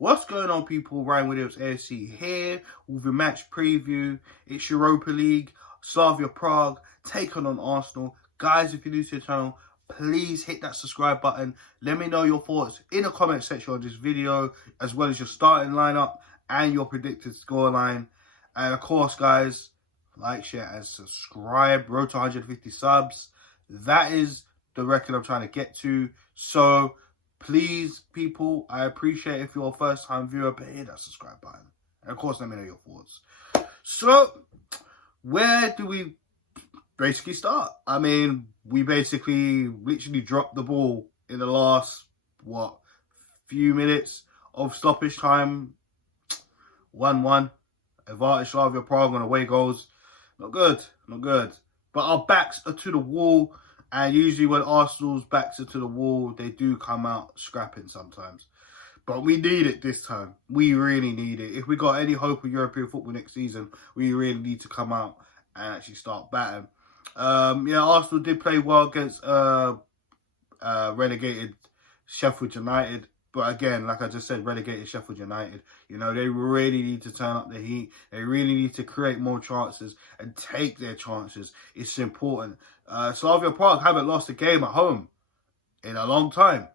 What's going on, people? Ryan Williams, AFC here with a match preview. It's Europa League, SLAVIA Prague taking on Arsenal. Guys, if you're new to the channel, please hit that subscribe button. Let me know your thoughts in the comment section of this video, as well as your starting lineup and your predicted scoreline. And of course, guys, like, share, and subscribe. Road to 150 subs. That is the record I'm trying to get to. So please, people, I appreciate if you're a first-time viewer, but hit that subscribe button. And, of course, let me know your thoughts. So, where do we basically start? I mean, we basically literally dropped the ball in the last, few minutes of stoppage time. 1-1. Advantage SLAVIA Prague on away goals. Not good. Not good. But our backs are to the wall. And usually when Arsenal's backs are to the wall, they do come out scrapping sometimes. But we need it this time. We really need it. If we got any hope of European football next season, we really need to come out and actually start batting. Yeah, Arsenal did play well against relegated Sheffield United. But again, like I just said, relegated Sheffield United. You know, they really need to turn up the heat. They really need to create more chances and take their chances. It's important. SLAVIA Prague haven't lost a game at home in a long time.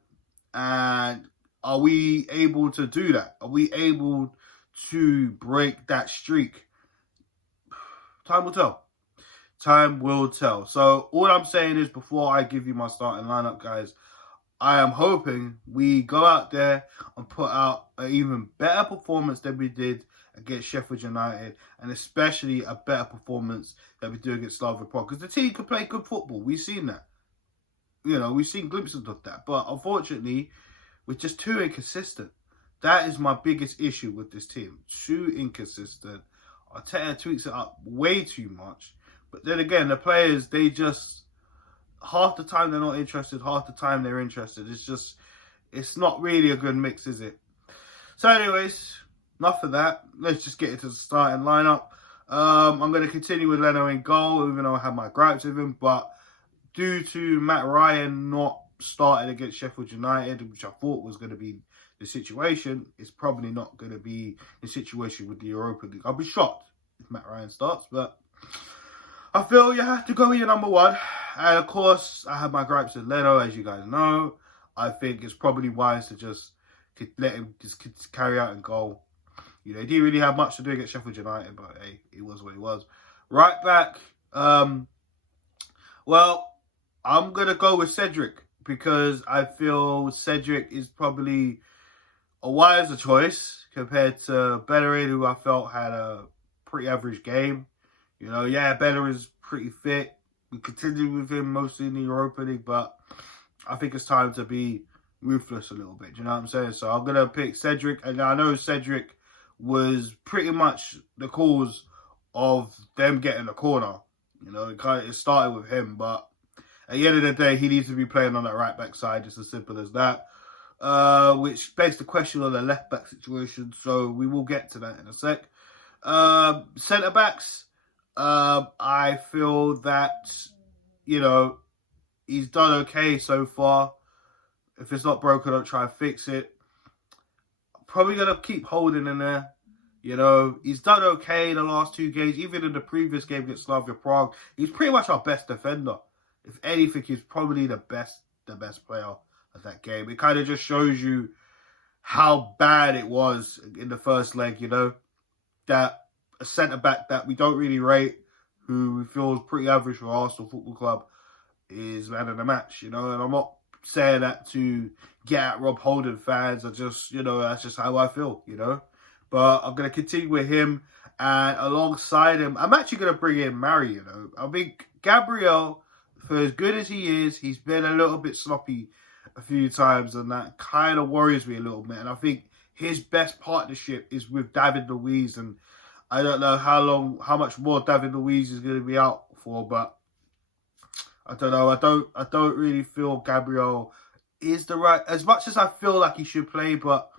And are we able to do that? Are we able to break that streak? Time will tell. Time will tell. So all I'm saying is, before I give you my starting lineup, guys, I am hoping we go out there and put out an even better performance than we did against Sheffield United, and especially a better performance that we do against SLAVIA Prague. Because the team can play good football. We've seen that. You know, we've seen glimpses of that. But unfortunately, we're just too inconsistent. That is my biggest issue with this team. Too inconsistent. Arteta tweaks it up way too much. But then again, the players, they just... half the time they're not interested, half the time they're interested. It's not really a good mix, is it? So anyways, enough of that. Let's just get into the starting lineup. I'm going to continue with Leno in goal, even though I had my gripes with him. But due to Matt Ryan not starting against Sheffield United, which I thought was going to be the situation, it's probably not going to be the situation with the Europa League. I'll be shocked if Matt Ryan starts, but I feel you have to go with your number one. And of course, I have my gripes with Leno, as you guys know. I think it's probably wise to just let him just carry out and goal. You know, he didn't really have much to do against Sheffield United, but hey, it was what it was. Right back, well, I'm going to go with Cedric, because I feel Cedric is probably a wiser choice compared to Bellerin, who I felt had a pretty average game. You know, yeah, Bellerin's pretty fit. We continue with him mostly in the Europa League, but I think it's time to be ruthless a little bit. Do you know what I'm saying? So I'm going to pick Cedric. And I know Cedric was pretty much the cause of them getting the corner. You know, it started with him. But at the end of the day, he needs to be playing on that right back side. Just as simple as that. Which begs the question on the left back situation. So we will get to that in a sec. Centre backs. I feel that, you know, he's done okay so far. If it's not broken, I'll try and fix it. I'm probably going to keep holding in there. You know, he's done okay in the last two games. Even in the previous game against SLAVIA Prague, he's pretty much our best defender. If anything, he's probably the best player of that game. It kind of just shows you how bad it was in the first leg, you know, that a centre-back that we don't really rate, who we feel is pretty average for Arsenal Football Club, is man of the match, you know. And I'm not saying that to get at Rob Holding fans. I just, you know, that's just how I feel, you know. But I'm going to continue with him. And alongside him, I'm actually going to bring in Mari, you know. I think Gabriel, for as good as he is, he's been a little bit sloppy a few times. And that kind of worries me a little bit. And I think his best partnership is with David Luiz. And I don't know how much more David Luiz is going to be out for, but I don't know. I don't really feel Gabriel is the right, as much as I feel like he should play, but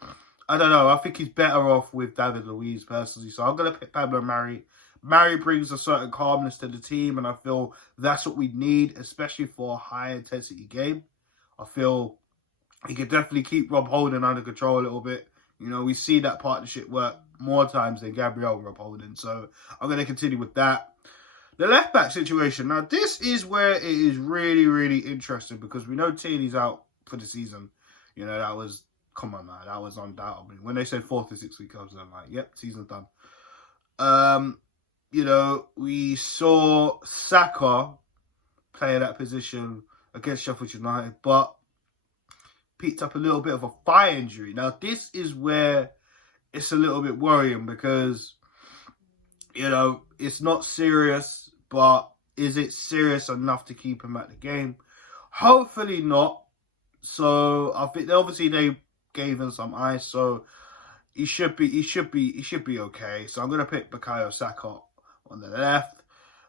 I don't know. I think he's better off with David Luiz personally. So I'm going to pick Pablo Mari. Mari brings a certain calmness to the team, and I feel that's what we need, especially for a high-intensity game. I feel he could definitely keep Rob Holding under control a little bit. You know, we see that partnership work more times than Gabriel Rob Holding. So I'm going to continue with that. The left-back situation. Now, this is where it is really, really interesting because we know Tierney's out for the season. You know, that was, come on, man, that was undoubtedly. When they said 4 to 6 weeks, I was like, yep, season's done. You know, we saw Saka play that position against Sheffield United, but picked up a little bit of a thigh injury. Now, this is where it's a little bit worrying because, you know, it's not serious, but is it serious enough to keep him at the game? Hopefully not. So I think obviously they gave him some ice, so he should be okay. So I'm gonna pick Bukayo Saka on the left.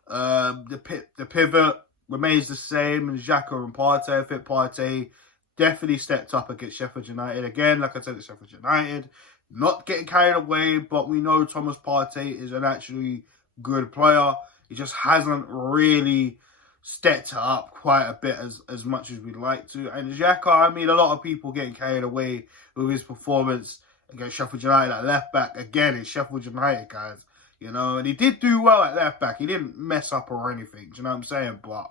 The pivot remains the same, and Xhaka and Partey. I think Partey definitely stepped up against Sheffield United. Again, like I said, it's Sheffield United. Not getting carried away, but we know Thomas Partey is an actually good player. He just hasn't really stepped up quite a bit as much as we'd like to. And Xhaka, I mean, a lot of people getting carried away with his performance against Sheffield United at left back. Again, it's Sheffield United, guys. You know, and he did do well at left back. He didn't mess up or anything. Do you know what I'm saying? But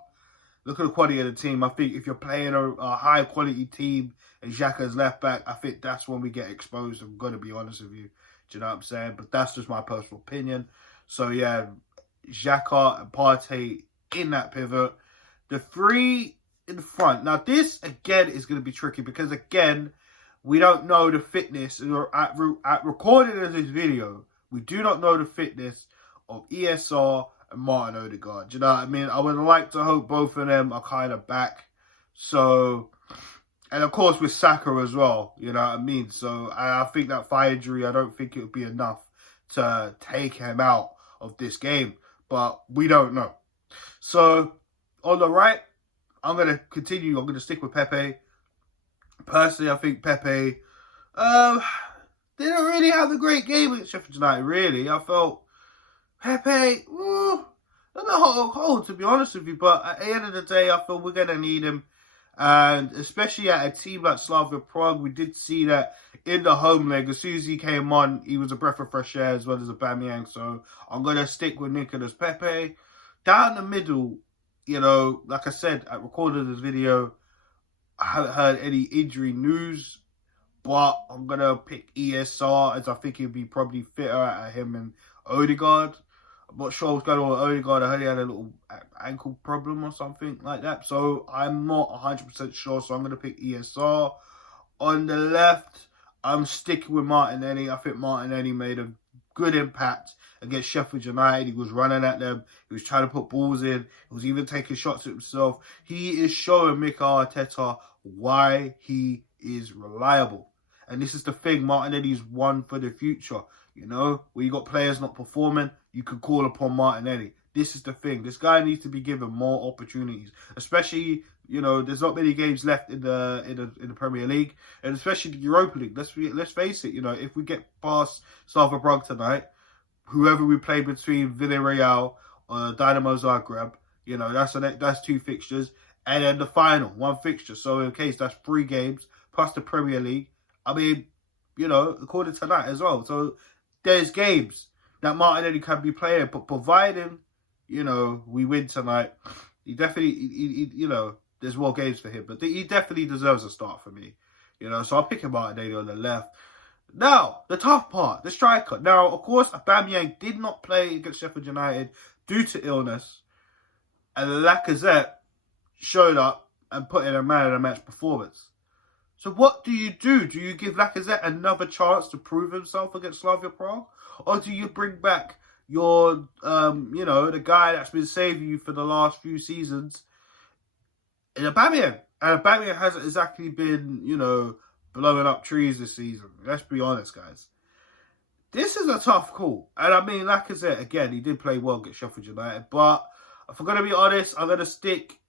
look at the quality of the team. I think if you're playing a high quality team and Xhaka's left back, I think that's when we get exposed. I'm going to be honest with you. Do you know what I'm saying? But that's just my personal opinion. So yeah, Xhaka and Partey in that pivot. The three in front. Now this again is going to be tricky because again, we don't know the fitness. At recording of this video, we do not know the fitness of ESR and Martin Odegaard. Do you know what I mean? I would like to hope both of them are kind of back. So, and of course with Saka as well. You know what I mean? So I think that thigh injury, I don't think it would be enough to take him out of this game. But we don't know. So on the right, I'm going to continue. I'm going to stick with Pepe. Personally, I think Pepe didn't really have a great game against Sheffield United, really. I felt Pepe, a little hot or cold, to be honest with you. But at the end of the day, I feel we're going to need him. And especially at a team like Slavia Prague, we did see that in the home leg. As soon as he came on, he was a breath of fresh air as well as Aubameyang. So I'm going to stick with Nicolas Pepe. Down the middle, you know, like I said, I recorded this video. I haven't heard any injury news, but I'm going to pick ESR as I think he'll be probably fitter at him and Odegaard. I'm not sure what's going on with Odegaard. I heard he had a little ankle problem or something like that. So I'm not 100% sure. So I'm going to pick ESR. On the left, I'm sticking with Martinelli. I think Martinelli made a good impact against Sheffield United. He was running at them. He was trying to put balls in. He was even taking shots at himself. He is showing Mikel Arteta why he is reliable. And this is the thing. Martinelli's one for the future. You know, where you got players not performing, you can call upon Martinelli. This is the thing. This guy needs to be given more opportunities, especially, you know, there's not many games left in the Premier League, and especially the Europa League. Let's face it. You know, if we get past Slavia Prague tonight, whoever we play between Villarreal or Dynamo Zagreb, you know, that's 2 fixtures, and then the final 1 fixture. So in case that's 3 games plus the Premier League. I mean, you know, according to that as well. So there's games that Martinelli can be playing, but providing, you know, we win tonight, he definitely, you know, there's more games for him, but he definitely deserves a start for me, you know. So I'll pick him Martinelli on the left. Now, the tough part, the striker. Now, of course, Aubameyang did not play against Sheffield United due to illness, and Lacazette showed up and put in a man of the match performance. So what do? Do you give Lacazette another chance to prove himself against Slavia Prague? Or do you bring back your, you know, the guy that's been saving you for the last few seasons in Aubameyang? And Aubameyang hasn't exactly been, you know, blowing up trees this season. Let's be honest, guys. This is a tough call. And I mean, Lacazette, again, he did play well against Sheffield United. But if I'm going to be honest, I'm going to stick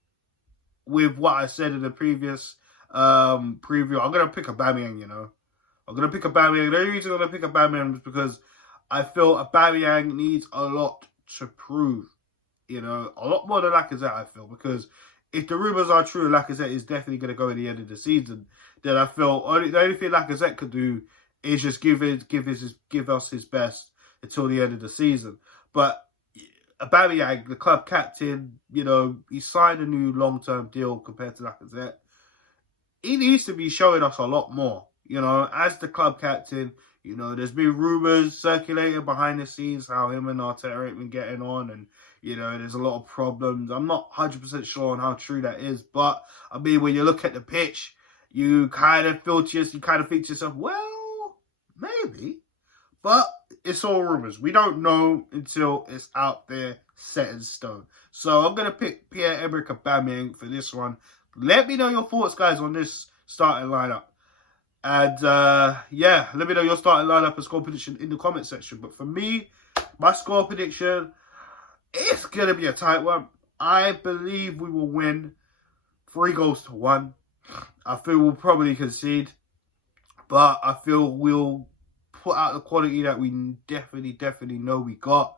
with what I said in the previous preview. I'm going to pick Aubameyang, you know. I'm going to pick Aubameyang. The only reason I'm going to pick Aubameyang is because I feel Aubameyang needs a lot to prove, you know, a lot more than Lacazette, I feel, because if the rumours are true, Lacazette is definitely going to go at the end of the season, then I feel the only thing Lacazette could do is just give us his best until the end of the season. But Aubameyang, the club captain, you know, he signed a new long-term deal compared to Lacazette. He needs to be showing us a lot more. You know, as the club captain, you know, there's been rumours circulating behind the scenes how him and Arteta ain't been getting on, and, you know, there's a lot of problems. I'm not 100% sure on how true that is, but, I mean, when you look at the pitch, you kind of think to yourself, well, maybe. But it's all rumours. We don't know until it's out there set in stone. So I'm going to pick Pierre-Emerick Aubameyang for this one. Let me know your thoughts, guys, on this starting lineup. And, yeah, let me know your starting lineup and score prediction in the comment section. But for me, my score prediction, it's going to be a tight one. I believe we will win 3-1. I feel we'll probably concede. But I feel we'll put out the quality that we definitely know we got.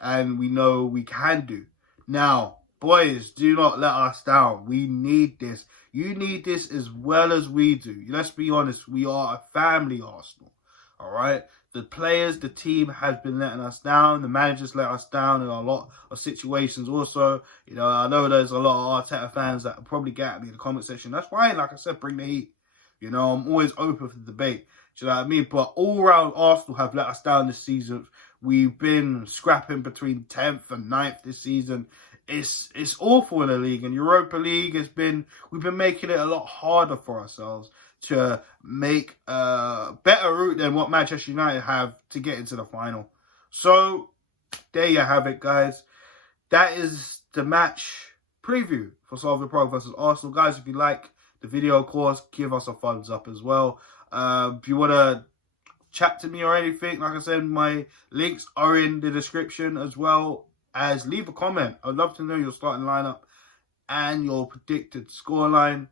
And we know we can do. Now, boys, do not let us down. We need this. You need this as well as we do. Let's be honest. We are a family, Arsenal. All right? The players, the team has been letting us down. The managers let us down in a lot of situations also. You know, I know there's a lot of Arteta fans that will probably get at me in the comment section. That's fine. Like I said, bring the heat. You know, I'm always open for the debate. Do you know what I mean? But all round, Arsenal have let us down this season. We've been scrapping between 10th and 9th this season. It's awful in the league, and Europa League we've been making it a lot harder for ourselves to make a better route than what Manchester United have to get into the final. So there you have it, guys. That is the match preview for SLAVIA Prague versus Arsenal. Guys, if you like the video, of course, give us a thumbs up as well. If you want to chat to me or anything, like I said, my links are in the description, as well as leave a comment. I'd love to know your starting lineup and your predicted scoreline.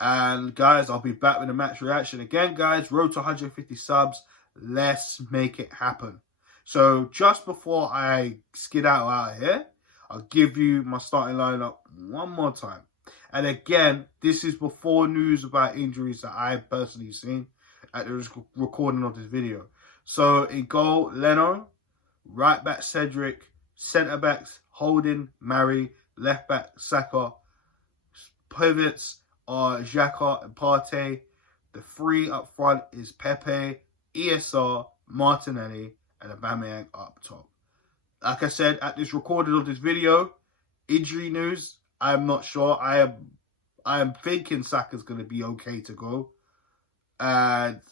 And guys, I'll be back with a match reaction again, guys. Road to 150 subs. Let's make it happen. So just before I skedaddle out of here, I'll give you my starting lineup one more time. And again, this is before news about injuries that I've personally seen at the recording of this video. So in goal, Leno. Right back, Cedric. Centre backs, Holding, Mari. Left back, Saka. Pivots are Xhaka and Partey. The three up front is Pepe, ESR, Martinelli, and Aubameyang up top. Like I said, at this recording of this video, injury news, I'm not sure. I am thinking Saka's going to be okay to go. And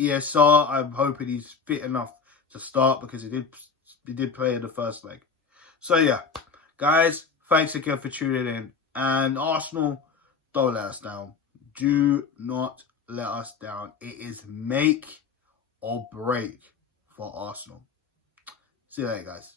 ESR, I'm hoping he's fit enough to start, because he did play in the first leg. So yeah, guys, thanks again for tuning in. And Arsenal, don't let us down. Do not let us down. It is make or break for Arsenal. See you later, guys.